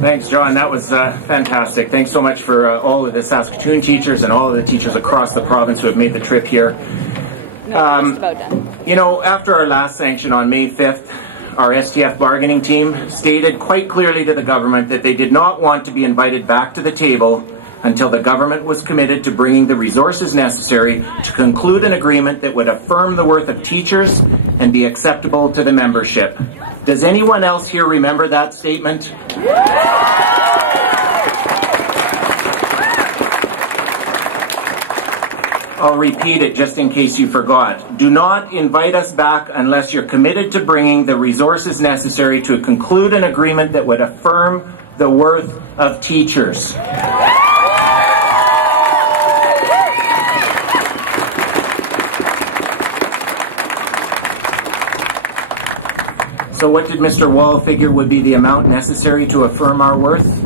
Thanks, John. That was fantastic. Thanks so much for all of the Saskatoon teachers and all of the teachers across the province who have made the trip here. Just about done. You know, after our last sanction on May 5th, our STF bargaining team stated quite clearly to the government that they did not want to be invited back to the table until the government was committed to bringing the resources necessary to conclude an agreement that would affirm the worth of teachers and be acceptable to the membership. Does anyone else here remember that statement? I'll repeat it just in case you forgot. Do not invite us back unless you're committed to bringing the resources necessary to conclude an agreement that would affirm the worth of teachers. So what did Mr. Wall figure would be the amount necessary to affirm our worth?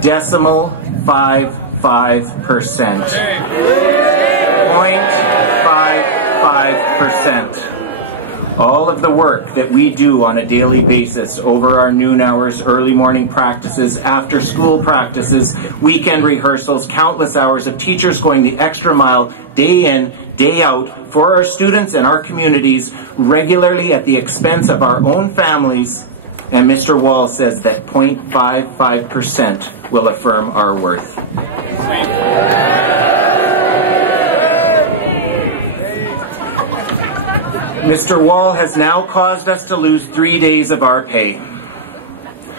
0.55%. 0.55%. All of the work that we do on a daily basis over our noon hours, early morning practices, after school practices, weekend rehearsals, countless hours of teachers going the extra mile day in, day out for our students and our communities, regularly at the expense of our own families, and Mr. Wall says that 0.55% will affirm our worth. Mr. Wall has now caused us to lose 3 days of our pay.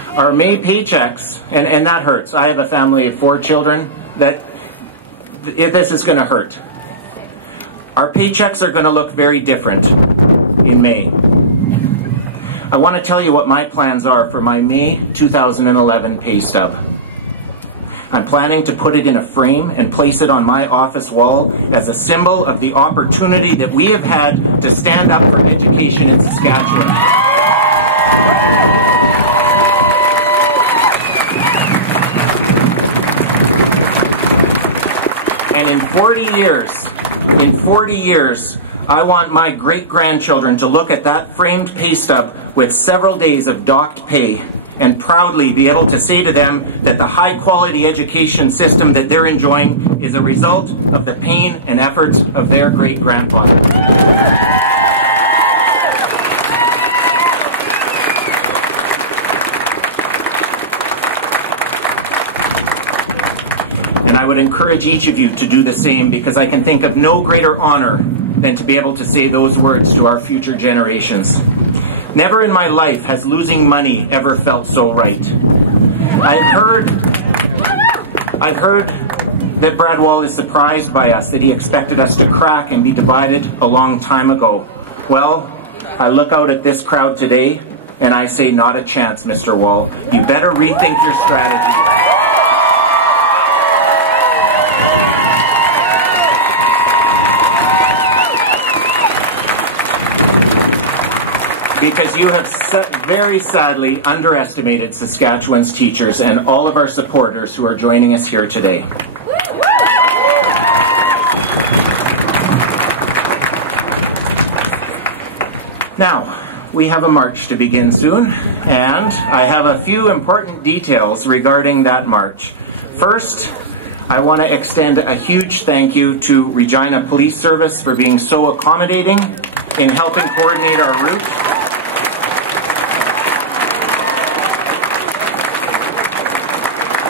Our May paychecks, and that hurts. I have a family of 4 children. This is going to hurt. Our paychecks are going to look very different in May. I want to tell you what my plans are for my May 2011 pay stub. I'm planning to put it in a frame and place it on my office wall as a symbol of the opportunity that we have had to stand up for education in Saskatchewan. And in 40 years, I want my great-grandchildren to look at that framed pay stub with several days of docked pay and proudly be able to say to them that the high-quality education system that they're enjoying is a result of the pain and efforts of their great-grandfather. And I would encourage each of you to do the same, because I can think of no greater honor than to be able to say those words to our future generations. Never in my life has losing money ever felt so right. I've heard that Brad Wall is surprised by us, that he expected us to crack and be divided a long time ago. Well, I look out at this crowd today and I say, not a chance, Mr. Wall. You better rethink your strategy. Because you have very sadly underestimated Saskatchewan's teachers and all of our supporters who are joining us here today. Now, we have a march to begin soon, and I have a few important details regarding that march. First, I want to extend a huge thank you to Regina Police Service for being so accommodating in helping coordinate our route.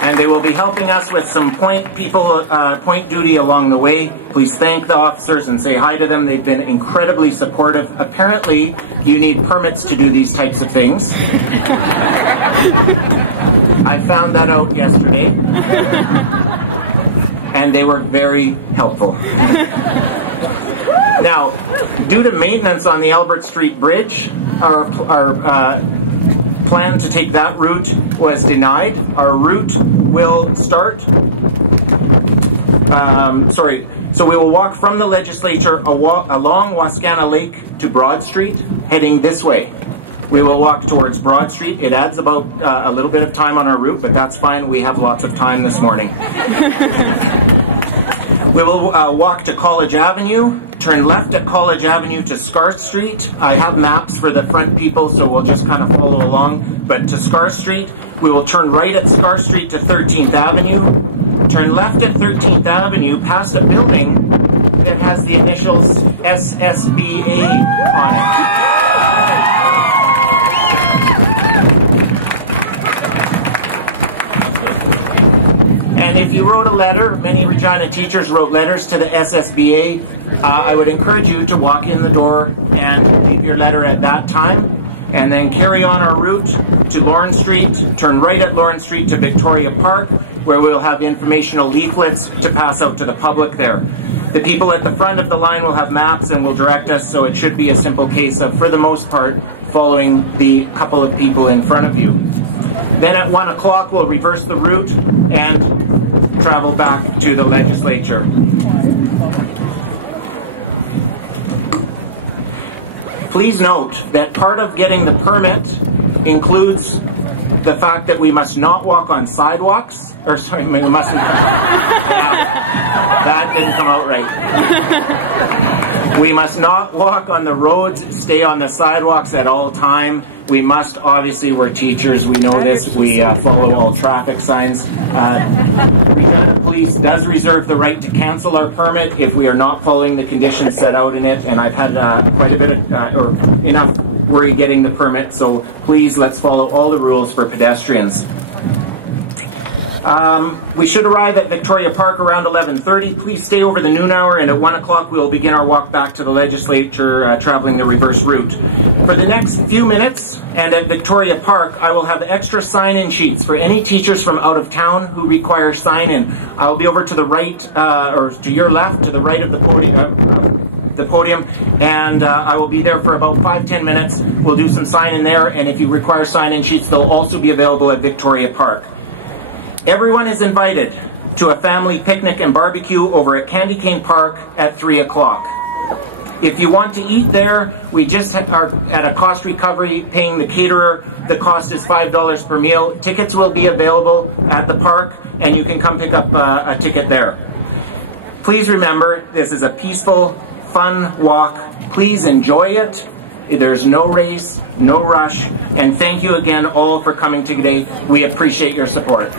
And they will be helping us with some point duty along the way. Please thank the officers and say hi to them. They've been incredibly supportive. Apparently, you need permits to do these types of things. I found that out yesterday. And they were very helpful. Now, due to maintenance on the Albert Street Bridge, our plan to take that route was denied. Our route will start, so we will walk from the Legislature along Wascana Lake to Broad Street, heading this way. We will walk towards Broad Street. It adds about a little bit of time on our route, but that's fine. We have lots of time this morning. We will walk to College Avenue, turn left at College Avenue to Scar Street. I have maps for the front people, so we'll just kind of follow along. But to Scar Street, we will turn right at Scar Street to 13th Avenue. Turn left at 13th Avenue past a building that has the initials SSBA on it. And if you wrote a letter, many Regina teachers wrote letters to the SSBA, I would encourage you to walk in the door and leave your letter at that time, and then carry on our route to Lawrence Street, turn right at Lawrence Street to Victoria Park, where we'll have informational leaflets to pass out to the public there. The people at the front of the line will have maps and will direct us, so it should be a simple case of, for the most part, following the couple of people in front of you. Then at 1 o'clock we'll reverse the route and travel back to the legislature. Please note that part of getting the permit includes the fact that we must not walk on sidewalks, or sorry, we mustn't. That didn't come out right. We must not walk on the roads, stay on the sidewalks at all time. We must, obviously, we're teachers, we know this, we follow all traffic signs. Regina Police does reserve the right to cancel our permit if we are not following the conditions set out in it, and I've had quite a bit of, or enough worry getting the permit, so please let's follow all the rules for pedestrians. We should arrive at Victoria Park around 11:30. Please stay over the noon hour, and at 1 o'clock we will begin our walk back to the legislature, traveling the reverse route. For the next few minutes, and at Victoria Park, I will have extra sign-in sheets for any teachers from out of town who require sign-in. I will be over to the right, or to your left, to the right of the podium, and I will be there for about 5-10 minutes. We'll do some sign-in there, and if you require sign-in sheets, they'll also be available at Victoria Park. Everyone is invited to a family picnic and barbecue over at Candy Cane Park at 3 o'clock. If you want to eat there, we just are at a cost recovery paying the caterer. The cost is $5 per meal. Tickets will be available at the park, and you can come pick up a ticket there. Please remember, this is a peaceful, fun walk. Please enjoy it. There's no race, no rush, and thank you again all for coming today. We appreciate your support.